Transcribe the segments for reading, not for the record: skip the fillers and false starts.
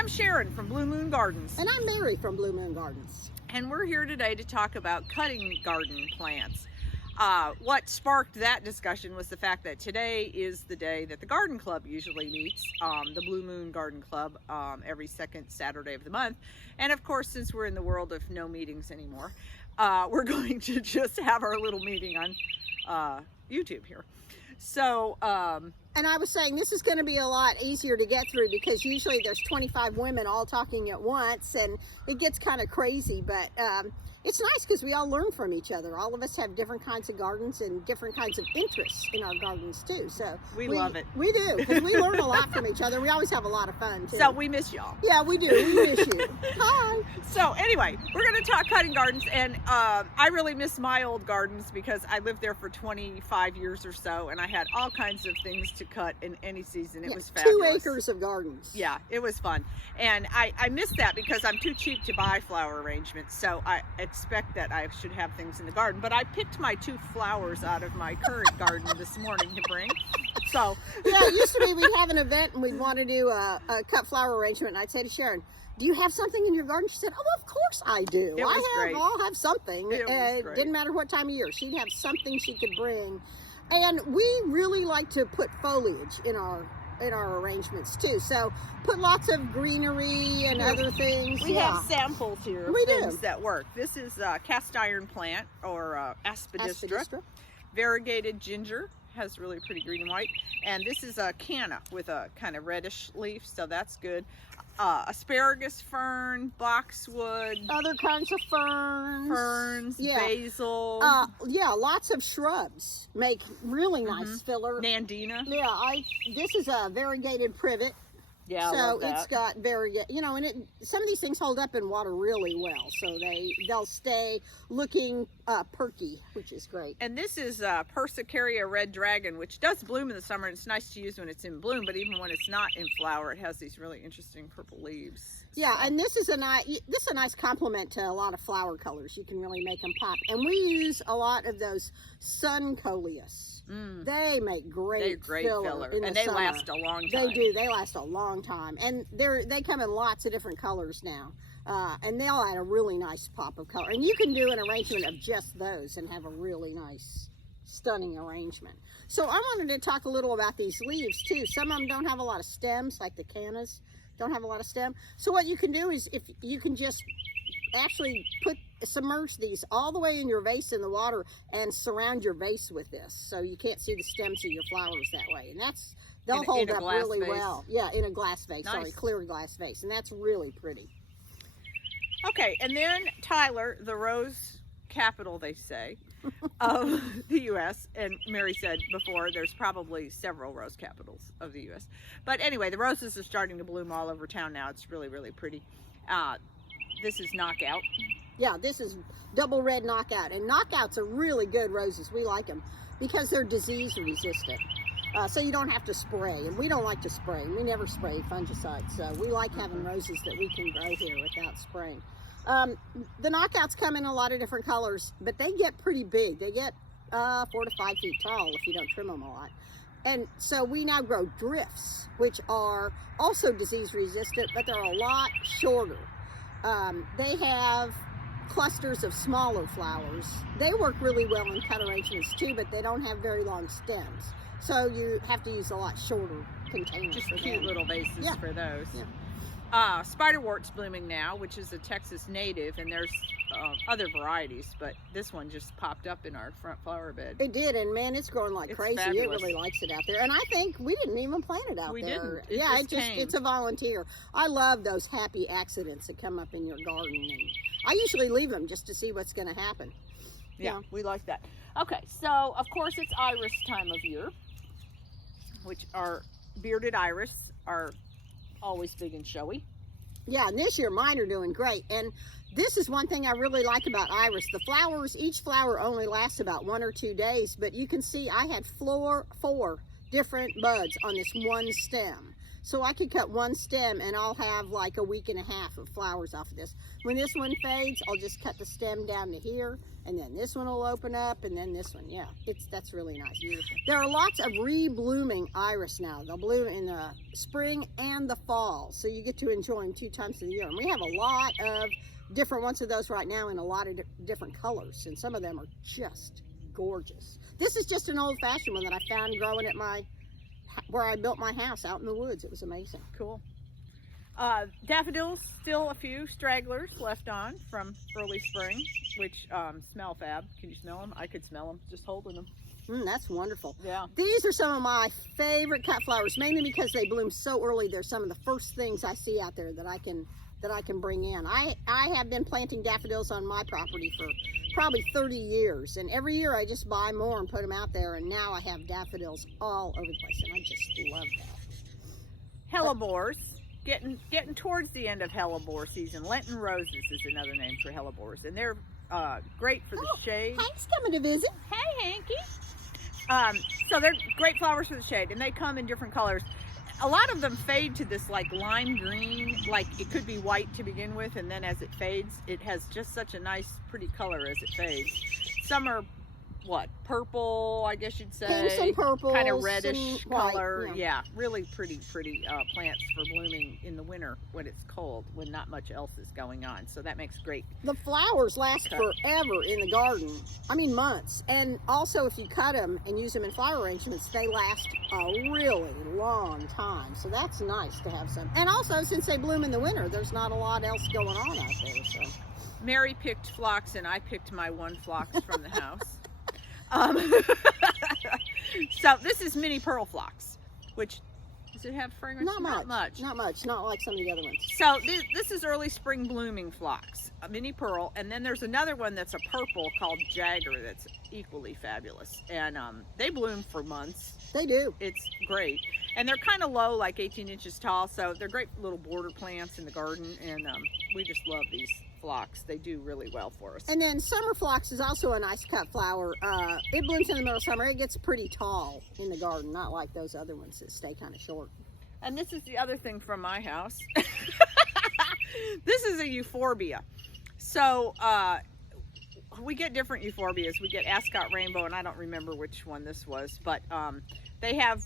I'm Sharon from Blue Moon Gardens. And I'm Mary from Blue Moon Gardens. And we're here today to talk about cutting garden plants. What sparked that discussion was the fact that today is the day that the garden club usually meets, the Blue Moon Garden Club, every second Saturday of the month. And of course, since we're in the world of no meetings anymore, we're going to just have our little meeting on YouTube here. So, and I was saying this is going to be a lot easier to get through because usually there's 25 women all talking at once and it gets kind of crazy, but it's nice because we all learn from each other. All of us have different kinds of gardens and different kinds of interests in our gardens too. So we love it. We do, because we learn a lot from each other. We always have a lot of fun too. So we miss y'all. Yeah, we do. We miss you. Hi. So anyway, we're going to talk cutting gardens, and I really miss my old gardens because I lived there for 25 years or so, and I had all kinds of things to cut in any season. It was fabulous. 2 acres of gardens. Yeah, it was fun. And I miss that because I'm too cheap to buy flower arrangements, so I expect that I should have things in the garden. But I picked my 2 flowers out of my current garden this morning to bring. So yeah, it used to be we'd have an event and we'd want to do a cut flower arrangement, and I'd say to Sharon, do you have something in your garden? She said, oh, of course I do. I'll have something. It didn't matter what time of year. She'd have something she could bring. And we really like to put foliage in our arrangements too. So put lots of greenery and other things. We have samples here of things that work. This is a cast iron plant, or aspidistra. Variegated ginger, has really pretty green and white. And this is a canna with a kind of reddish leaf, so that's good. Asparagus fern, boxwood, other kinds of ferns, basil. Yeah, lots of shrubs make really nice filler. Nandina. Yeah, this is a variegated privet. Yeah, so it's got and some of these things hold up in water really well, so they'll stay looking perky, which is great. And this is Persicaria red dragon, which does bloom in the summer, and it's nice to use when it's in bloom, but even when it's not in flower, it has these really interesting purple leaves. Yeah, and this is a nice complement to a lot of flower colors. You can really make them pop. And we use a lot of those sun coleus. They make great filler in the summer. Last a long time. They do. They last a long time, and they come in lots of different colors now, and they'll add a really nice pop of color. And you can do an arrangement of just those and have a really nice, stunning arrangement. So I wanted to talk a little about these leaves too. Some of them don't have a lot of stems, like the cannas don't have a lot of stem. So what you can do is, if you can just actually submerge these all the way in your vase in the water and surround your vase with this, so you can't see the stems of your flowers that way, and they'll hold up really well. Yeah, in a glass vase. Nice. Sorry, clear glass vase, and that's really pretty. Okay, and then Tyler, the rose capital, they say, of the U.S., and Mary said before there's probably several rose capitals of the U.S. But anyway, the roses are starting to bloom all over town now. It's really, really pretty. This is Knockout. Yeah, this is double red Knockout, and Knockouts are really good roses. We like them because they're disease resistant. So you don't have to spray, and we don't like to spray. We never spray fungicides, so we like having roses that we can grow here without spraying. The Knockouts come in a lot of different colors, but they get pretty big. They get 4 to 5 feet tall if you don't trim them a lot. And so we now grow drifts, which are also disease resistant, but they're a lot shorter. They have clusters of smaller flowers. They work really well in cut arrangements too, but they don't have very long stems. So you have to use a lot shorter containers. Just cute little vases for those. Yeah. Spiderwort's blooming now, which is a Texas native, and there's other varieties, but this one just popped up in our front flower bed. It did, and man, it's growing like crazy. Fabulous. It really likes it out there, and I think we didn't even plant it out there. It's a volunteer. I love those happy accidents that come up in your garden, and I usually leave them just to see what's going to happen. Yeah, we like that. Okay, so of course it's iris time of year, which our bearded iris are always big and showy. Yeah, and this year mine are doing great. And this is one thing I really like about iris. The flowers, each flower only lasts about 1 or 2 days, but you can see I had 4 different buds on this one stem. So I could cut one stem and I'll have like a week and a half of flowers off of this. When this one fades, I'll just cut the stem down to here, and then this one will open up, and then this one. Yeah, that's really nice. Beautiful. There are lots of re-blooming iris now. They'll bloom in the spring and the fall, so you get to enjoy them 2 times a year. And we have a lot of different ones of those right now in a lot of different colors, and some of them are just gorgeous. This is just an old-fashioned one that I found growing at where I built my house out in the woods. It was amazing. Cool. Daffodils, still a few stragglers left on from early spring, which smell fab. Can you smell them? I could smell them just holding them. That's wonderful. Yeah. These are some of my favorite cut flowers, mainly because they bloom so early. They're some of the first things I see out there that I can bring in. I have been planting daffodils on my property for probably 30 years, and every year I just buy more and put them out there, and now I have daffodils all over the place, and I just love that. Hellebores, getting towards the end of hellebore season. Lenten roses is another name for hellebores, and they're great for the shade. Hank's coming to visit. Hey, Hanky. So they're great flowers for the shade, and they come in different colors. A lot of them fade to this like lime green, like it could be white to begin with, and then as it fades, it has just such a nice, pretty color as it fades. Some are, what, purple, I guess you'd say. Pinks and purples. Kind of reddish and white, color. Yeah, really pretty plants for blooming in the winter when it's cold, when not much else is going on. So that makes great. The flowers last forever in the garden. I mean, months. And also, if you cut them and use them in flower arrangements, they last a really long time. So that's nice to have some. And also, since they bloom in the winter, there's not a lot else going on out there. So Mary picked phlox, and I picked my one phlox from the house. So this is mini pearl phlox, which, does it have fragrance? not much. Not much. Not like some of the other ones. So this is early spring blooming phlox, a mini pearl, and then there's another one that's a purple called Jagger that's equally fabulous, and they bloom for months. They do. It's great, and they're kind of low, like 18 inches tall, so they're great little border plants in the garden, and we just love these phlox. They do really well for us. And then summer phlox is also a nice cut flower. It blooms in the middle of summer. It gets pretty tall in the garden, not like those other ones that stay kind of short. And this is the other thing from my house. This is a euphorbia. So we get different euphorbias. We get Ascot Rainbow, and I don't remember which one this was, but they have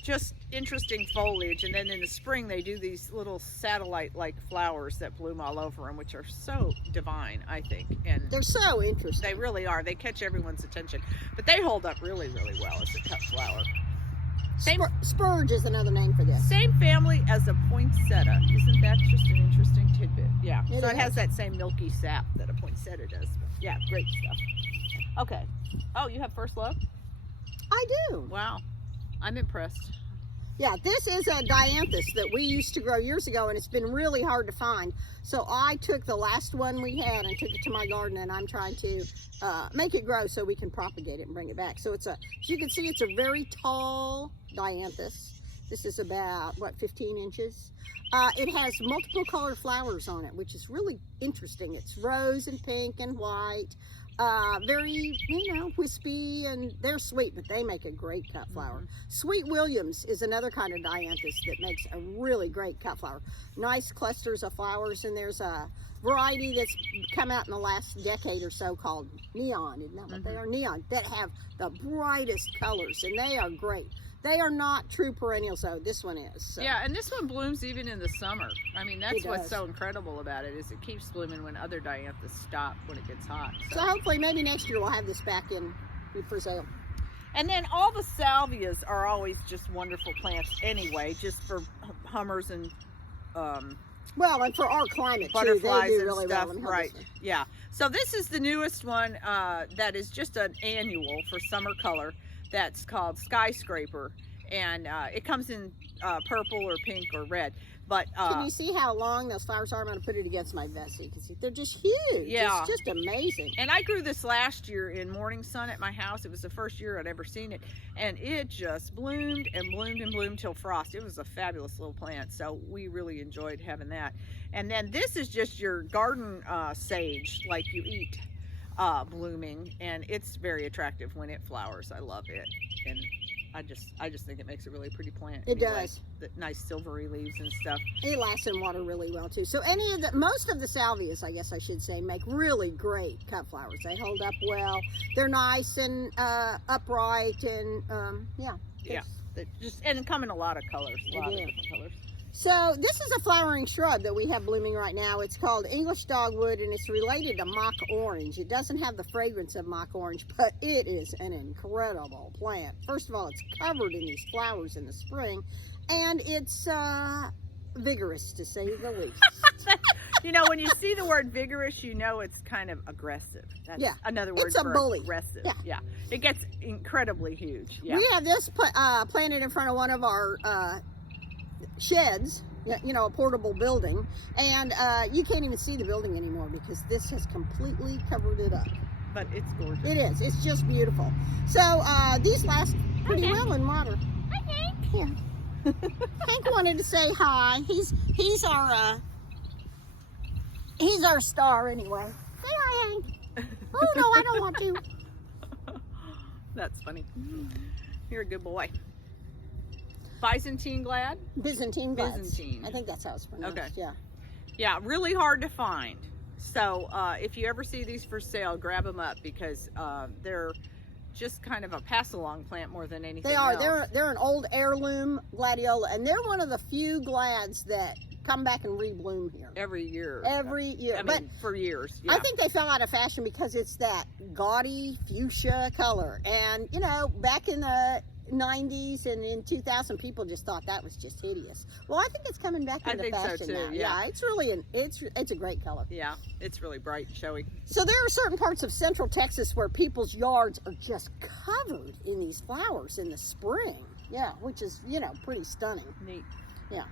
just interesting foliage, and then in the spring they do these little satellite-like flowers that bloom all over them, which are so divine, I think. And they're so interesting. They really are. They catch everyone's attention, but they hold up really, really well as a cut flower. Spurge is another name for this. Same family as a poinsettia. Isn't that just an interesting tidbit? Yeah. It It is. has that same milky sap that a poinsettia does. But yeah, great stuff. Okay. Oh, you have first love? I do. Wow. I'm impressed. Yeah, this is a Dianthus that we used to grow years ago, and it's been really hard to find. So I took the last one we had and took it to my garden, and I'm trying to make it grow so we can propagate it and bring it back. So as you can see, it's a very tall Dianthus. This is about, 15 inches? It has multiple colored flowers on it, which is really interesting. It's rose and pink and white. Very, wispy, and they're sweet, but they make a great cut flower. Sweet Williams is another kind of Dianthus that makes a really great cut flower. Nice clusters of flowers, and there's a variety that's come out in the last decade or so called Neon, isn't that what they are? Neon, that have the brightest colors, and they are great. They are not true perennials, though. This one is. So. Yeah, and this one blooms even in the summer. I mean, that's It what's does. so incredible about it, is it keeps blooming when other Dianthus stop when it gets hot. So hopefully maybe next year we'll have this back in for sale. And then all the salvias are always just wonderful plants anyway, just for hummers and Well, and for our climate, butterflies too, they do and really stuff, well in right? Hubbardston. Yeah. So this is the newest one that is just an annual for summer color. That's called Skyscraper, and it comes in purple or pink or red. But Can you see how long those flowers are? I'm going to put it against my vest so you can see. They're just huge. Yeah. It's just amazing. And I grew this last year in morning sun at my house. It was the first year I'd ever seen it, and it just bloomed and bloomed and bloomed till frost. It was a fabulous little plant, so we really enjoyed having that. And then this is just your garden sage, like you eat, blooming, and it's very attractive when it flowers. I love it, and I just think it makes a really pretty plant. It anyway. does. The nice silvery leaves and stuff. It lasts in water really well too. So most of the salvias, I guess I should say, make really great cut flowers. They hold up well. They're nice and upright, and Yeah, and come in a lot of colors, a lot of different colors. So this is a flowering shrub that we have blooming right now. It's called English Dogwood, and it's related to mock orange. It doesn't have the fragrance of mock orange, but it is an incredible plant. First of all, it's covered in these flowers in the spring, and it's vigorous, to say the least. You know, when you see the word vigorous, you know it's kind of aggressive. That's another word it's for a bully. aggressive. Yeah. It gets incredibly huge. Yeah. We have this planted in front of one of our sheds, you know, a portable building, and you can't even see the building anymore because this has completely covered it up. But it's gorgeous. It is. It's just beautiful. So these last pretty well in water. Hi, Hank. Yeah. Hank wanted to say hi. He's our star anyway. Say hi, Hank. Oh no, I don't want to. That's funny. You're a good boy. Byzantine Glad? Byzantine Glad. Byzantine. I think that's how it's pronounced. Okay. Yeah. Yeah, really hard to find. So if you ever see these for sale, grab them up because they're just kind of a pass-along plant more than anything They are. else. They're an old heirloom gladiola, and they're one of the few glads that come back and rebloom here. Every year. Every year. I But mean, for years. Yeah. I think they fell out of fashion because it's that gaudy fuchsia color. And, you know, back in the 90s and in 2000, people just thought that was just hideous. Well, I think it's coming back into think so, fashion too, now. yeah. It's really it's a great color. Yeah, it's really bright and showy. So there are certain parts of central Texas where people's yards are just covered in these flowers in the spring. Yeah, which is, you know, pretty stunning. Neat. Yeah.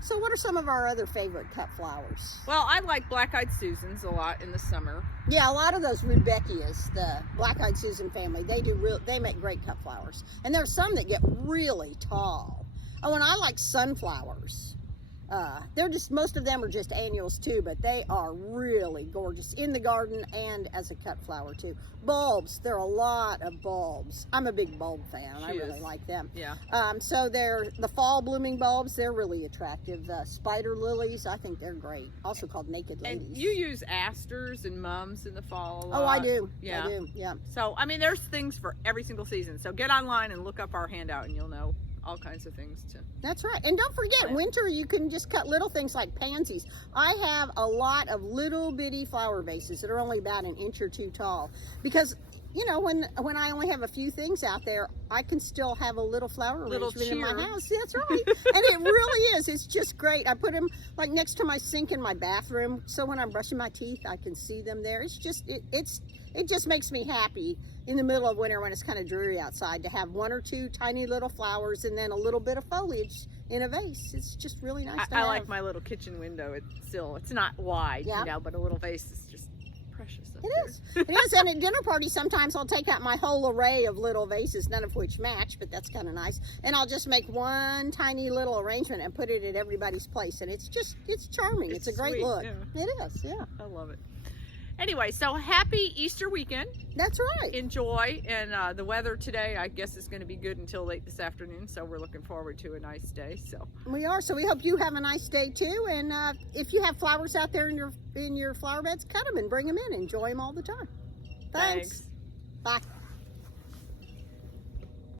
So what are some of our other favorite cut flowers? Well, I like black-eyed Susans a lot in the summer. Yeah, a lot of those Rudbeckias, the black-eyed Susan family, they make great cut flowers. And there's some that get really tall. Oh, and I like sunflowers. Most of them are just annuals too, but they are really gorgeous in the garden and as a cut flower too. Bulbs, there are a lot of bulbs. I'm a big bulb fan. I really like them. Yeah. So they're the fall blooming bulbs. They're really attractive. The spider lilies, I think they're great. Also called naked ladies. And you use asters and mums in the fall a lot. Oh, I do. Yeah. I do. Yeah. So, I mean, there's things for every single season. So get online and look up our handout and you'll know all kinds of things too. That's right. And don't forget, winter you can just cut little things like pansies. I have a lot of little bitty flower vases that are only about an inch or two tall because, you know, when I only have a few things out there, I can still have a little flower arrangement in my house. That's right. And it really is. It's just great. I put them like next to my sink in my bathroom, so when I'm brushing my teeth, I can see them there. It's just it just makes me happy in the middle of winter when it's kind of dreary outside to have one or two tiny little flowers and then a little bit of foliage in a vase. It's just really nice to have. I like my little kitchen window. It's not wide, you know, but a little vase is just precious. It is. It is. And at dinner parties, sometimes I'll take out my whole array of little vases, none of which match, but that's kind of nice. And I'll just make one tiny little arrangement and put it at everybody's place. And it's charming. It's a great sweet, look. yeah. It is. Yeah. I love it. Anyway, so happy Easter weekend. That's right. Enjoy. And the weather today, I guess, is going to be good until late this afternoon. So we're looking forward to a nice day. So we are. So we hope you have a nice day too. And if you have flowers out there in your flower beds, cut them and bring them in. Enjoy them all the time. Thanks. Thanks. Bye.